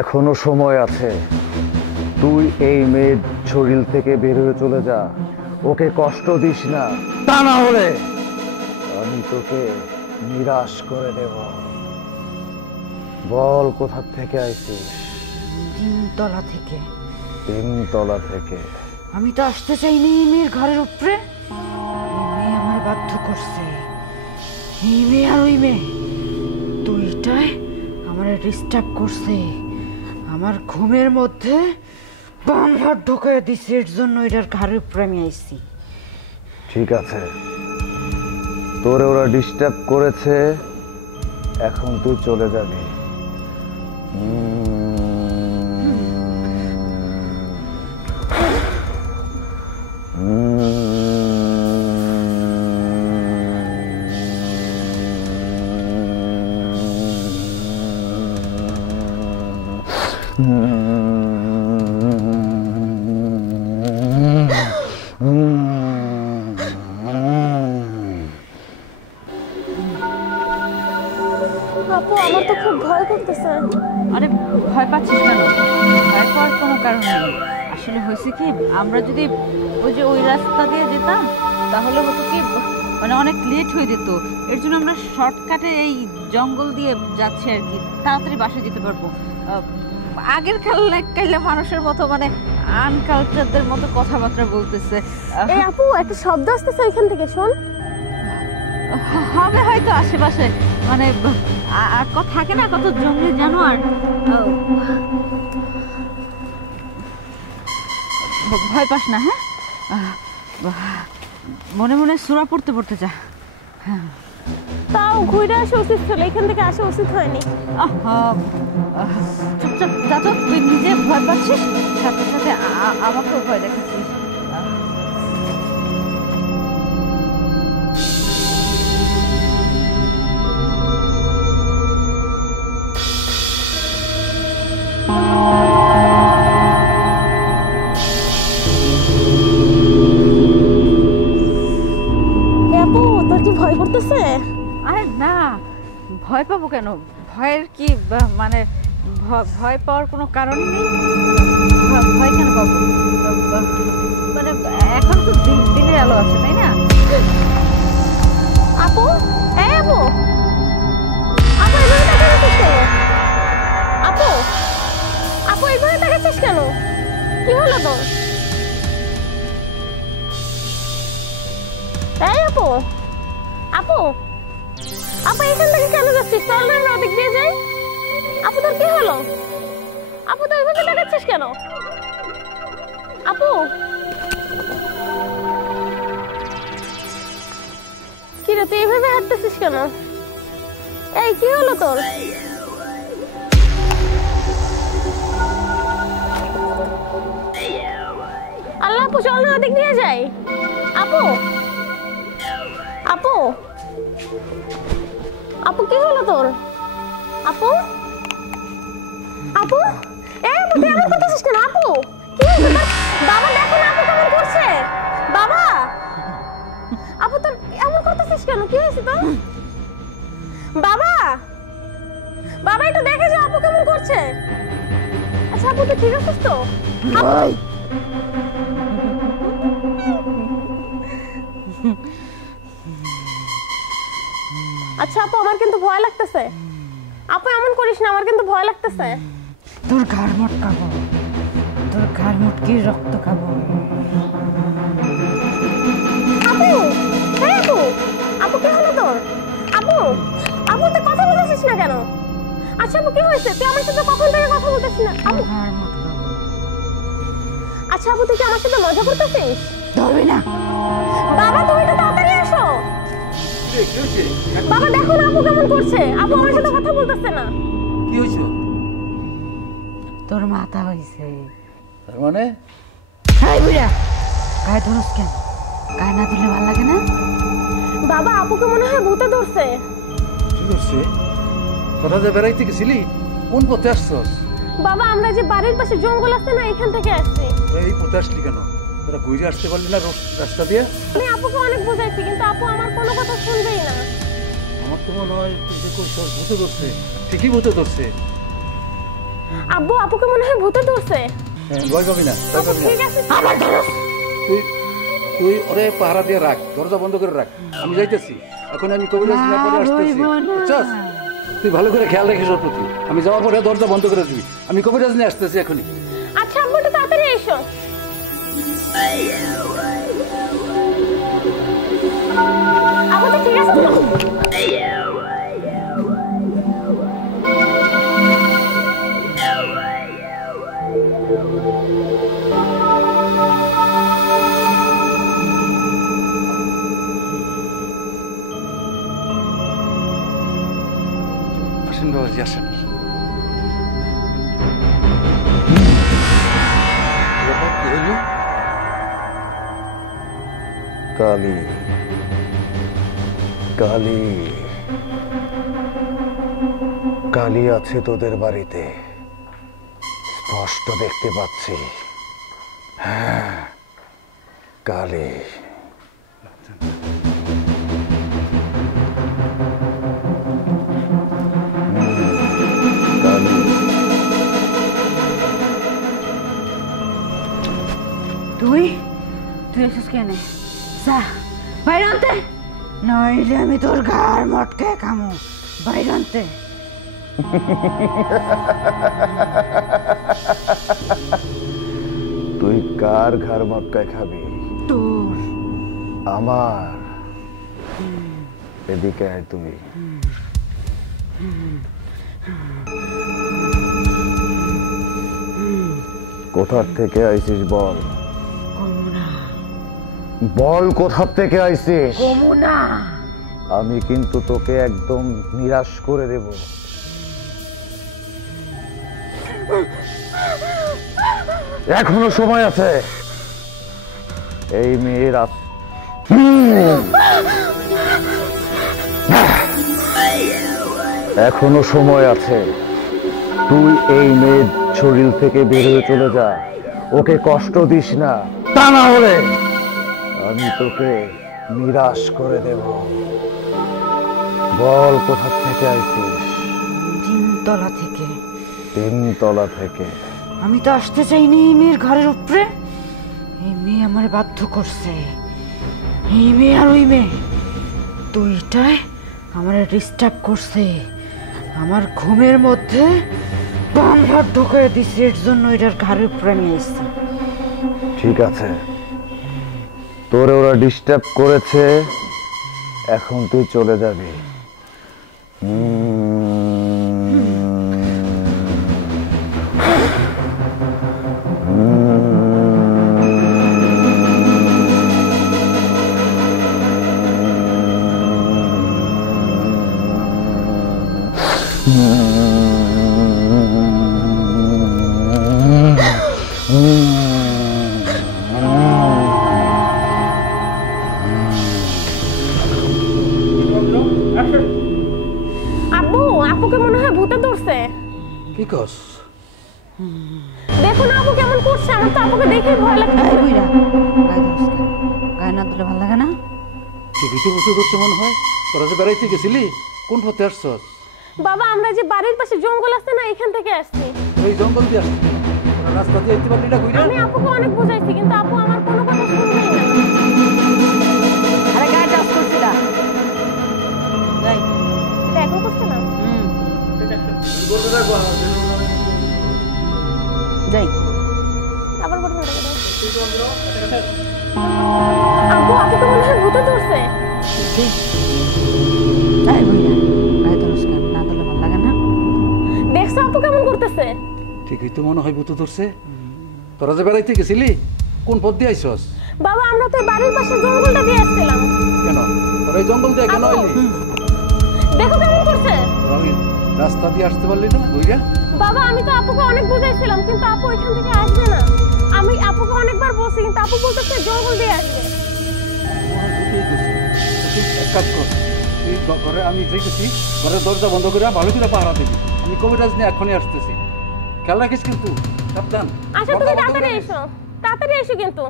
এখনো সময় আছে, তুই এই মেয়ের শরীর থেকে বের হয়ে চলে যা, ওকে কষ্ট দিস না, তা না হলে আমি তোকে নিরাশ করে দেব। বল কোথা থেকে আইছিস? তিনতলা থেকে। তিনতলা থেকে? আমি তো আসতে চাইনি এই মেয়ের ঘরের উপরে, মেয়ে আমার বাধ্য করছে। এই মেয়ে আর ওই মেয়ে দুইটাই আমার ডিস্টার্ব করছে, আমার ঘুমের মধ্যে বাম হাত ঢোকায় দিছে, এর জন্য এটার ঘরের উপরে আমি আইছি। ঠিক আছে, তোরে ওরা ডিস্টার্ব করেছে, এখন তুই চলে যাবি। আপু আমার তো খুব ভয় করতেছে। আরে ভয় পাচ্ছিস কেন? ভয় পাওয়ার কোনো কারণ নেই। আসলে হয়েছে কি, আমরা যদি ওই রাস্তা দিয়ে যেতাম তাহলে হতো কি, মানে অনেক লেট হয়ে যেত। এর জন্য আমরা শর্টকাটে এই জঙ্গল দিয়ে যাচ্ছি আর কি, তাড়াতাড়ি বাসায় যেতে পারবো। আগের কালে মানুষের মতো মানে আনকালচারদের মতো কথাবার্তা বলতেছে। এই আপু একটা শব্দ আসতেছে এখান থেকে, শোন। হবে হয়তো আশেপাশে, মানে থাকে না কত জঙ্গলি জানোয়ার। ভয় পাস না, হ্যাঁ? মনে মনে সূরা পড়তে পড়তে যা। তাও ঘুরে আসা উচিত ছিল, এখান থেকে আসা উচিত হয়নি। চুপচাপ যা তো, তুই নিজে ভয় পাচ্ছিস, সাথে সাথে আমাকেও ভয় দেখাচ্ছিস। ভয় করতেছে? আরে না, ভয় পাবো কেন? ভয়ের কি মানে ভয় পাওয়ার কোনো কারণ নেই। ভয় কেন পাবো? মানে এখন তো দিনের আলো আছে, তাই না? আপু, এই আপু, আপু এইভাবে তাকাচ্ছিস কেন? আপু, আপু এইভাবে তাকাচ্ছিস কেন? কি হলো তোর? এই আপু, আপু, আপু এখান থেকে কেন যাচ্ছিস? চল না আমরা ওদিক দিয়ে যাই। আপু তোর কি হলো? আপু তো এইভাবে তাকাচ্ছিস কেন? আপু, কি রে তুই এইভাবে হাঁটতেছিস কেন? এই কি হলো তোর? আল্লাহ, আপু চল না ওদিক দিয়ে যাই। আপু, আপু, আপু কি হলো তোর? আপু, আপু, এই আপু তুই এমন করতেছিস কেন? আপু কি হয়েছে তোর? বাবা দেখো না আপু কেমন করছে। বাবা, আপু তোর এমন করতেছিস কেন? কি হয়েছে তোর? বাবা, বাবা একটু দেখে যাও আপু কেমন করছে। আচ্ছা আপু তুই ঠিক আছিস তো? আচ্ছা আপু আমার কিন্তু ভয় লাগতেছে। আপু এমন করিস না, আমার কিন্তু ভয় লাগতেছে। তোর ঘাড় মটকাবো, তোর ঘাড় মটকি রক্ত খাবো। আপু, হ্যাঁ আপু, আপু কি হলো তোর? আপু, আপু তুই কথা বলছিস না কেন? আচ্ছা আপু কি হয়েছে? তুই আমার সাথে কখন থেকে কথা বলতেছিস না? আপু ঘাড় মটকাবো। আচ্ছা আপু তুই কি আমার সাথে মজা করতেছিস? ধরবি না। বাবা তুমি তো তাড়াতাড়ি আসো। বাবা দেখো না আপু কেমন করছে। আপু আমার সাথে কথা বলতেছে না। কি হইছে? তোর মাথা হইছে। তার মানে এই বুড়া, গায়ে ধরস কেন? গায়ে না দিলে ভালো লাগে না? বাবা আপুকে মনে হয় ভূতে ধরছে। কি করছে? তোরা যে বেড়াইতে গেছিলি, কোন পথে আসছস? বাবা আমরা যে বাড়ির পাশে জঙ্গল আছে না, এখান থেকে আসছি। এই পথে আসলি কেন? তোরা ঘুরে আসতে পারলি না রাস্তা দিয়ে? আমি আপুকে অনেক বোঝাইছি কিন্তু আপু আমার কোনো কথা শুনবেই না। তো মনে হয় তুই যে কইছস ভূতে ধরছে, ঠিকই ভূতে ধরছে। আব্বু আপুকে মনে হয় ভূতে ধরছে। ভয় পাবি না, ভয় পাবি না। ঠিক আছে তুই তুই ওরে পাহারা দিয়ে রাখ, দরজা বন্ধ করে রাখ। আমি যাইতেছি, এখন আমি কবিরাজ না করে আসতেছি, বুঝছস? তুই ভালো করে খেয়াল রাখিস ওর প্রতি। আমি যাওয়ার পরে দরজা বন্ধ করে দিবি। আমি কবিরাজ নিয়ে আসতেছি এখনই। আচ্ছা আব্বু একটু তাড়াতাড়ি এসো। আব্বু তো ঠিক আছে তো? আসেন বাবাজি, আসেন। বাবা, কি হলো? কালী, কালী, কালী আছে তোদের বাড়িতে, স্পষ্ট দেখতে পাচ্ছি। হ্যাঁ, কালী। কালী, তুই তুই এসেছিস কেন? যা বাইরে আনতে, নইলে আমি তোর ঘাড় মটকে খামো। বাইরে আনতে। তুই কার ঘর মটকায় খাবি? তোর। আমার। এদিকে আয় তুই। কোথার থেকে আইছিস বল? কমুনা বল কোথার থেকে আইছিস? কমুনা। আমি কিন্তু তোকে একদম নিরাশ করে দেব। এখনো সময় আছে। এই মেয়ের এখনো সময় আছে। তুই এই মেয়ের শরীর থেকে বের হয়ে চলে যা, ওকে কষ্ট দিস না, তা না হলে আমি তোকে নিরাশ করে দেব। বল কোথা থেকে আইছিস? তিনতলা থেকে। তিনতলা থেকে? আমি তো আসতে চাইনি এই মেয়ের ঘরের উপরে। এই মেয়ে আমার বাধ্য করছে। এই মেয়ে আর ওই মেয়ে দুইটাই আমার ডিস্টার্ব করছে। আমার ঘুমের মধ্যে বাম হাত ঢুকিয়ে দিচ্ছে, এর জন্য এটার ঘরের উপরে নিয়ে এসেছি। ঠিক আছে, তোরে ওরা ডিস্টার্ব করেছে, এখন তুই চলে যাবি। আব্বু আপুকে মনে হয় ভূতে ধরছে। কি কস? দেখো না আপু কেমন করছে, আমার তো আপুকে দেখেই ভয় লাগছে। এই বুইড়া, গায়ে ধরছ কেন? গায়ে না দিলে ভালো লাগে না? ঠিকই ভূতে ধরছে মনে হয়। তোরা যে বেড়াইতে গেছিলি, কোন পথে আসছস? বাবা আমরা যে বাড়ির পাশে জঙ্গল আছে না, এখান থেকে আসছি। এই জঙ্গল দিয়ে আসছিস? তোরা রাস্তা দিয়ে আইতে পারলি না কইরা? আমি আপুকে অনেক বুঝাইছি কিন্তু আপু আমার কোনো কথা শুনবেই না। আরে গায়ে টাচ করছি না। যাই। দেখো করছে না। যাই। আবার বড় হয়ে গেল। আব্বু আপুকে মনে হয় ভূতে ধরছে। এই বুইড়া, গায়ে ধরছ কেন? না দিলে ভালো লাগে না? দেখছো আপু কেমন করতেছে? ঠিকই তো মনে হয় ভূতে ধরছে। তোরা যে বেড়াইতে গেছিলি, কোন পথ দিয়ে আইছস? বাবা আমরা তো বাড়ির পাশে জঙ্গলটা দিয়ে আসছিলাম। কেন তোরা এই জঙ্গল দিয়ে কেন আপু, আইলি? দেখো কেমন করছে। তোরা আমি রাস্তা দিয়ে আসতে পারলি না কইরা? বাবা আমি তো আপুকে অনেক বুঝাইছিলাম কিন্তু আপু এখান থেকে আসবে না। আমি আপুকে অনেকবার বলছি কিন্তু আপু বলতেছে জঙ্গল দিয়ে আসবে। তুই এক কাজ কর, তুই ঘরে, আমি যেতেছি, ঘরের দরজা বন্ধ করে ভালো করে পাহারা দিবি। আমি কবিরাজ নিয়ে এখনই আসতেছি, খেয়াল রাখিস কিন্তু, সাবধান। আচ্ছা তুমি তাড়াতাড়ি এসো, তাড়াতাড়ি এসো কিন্তু।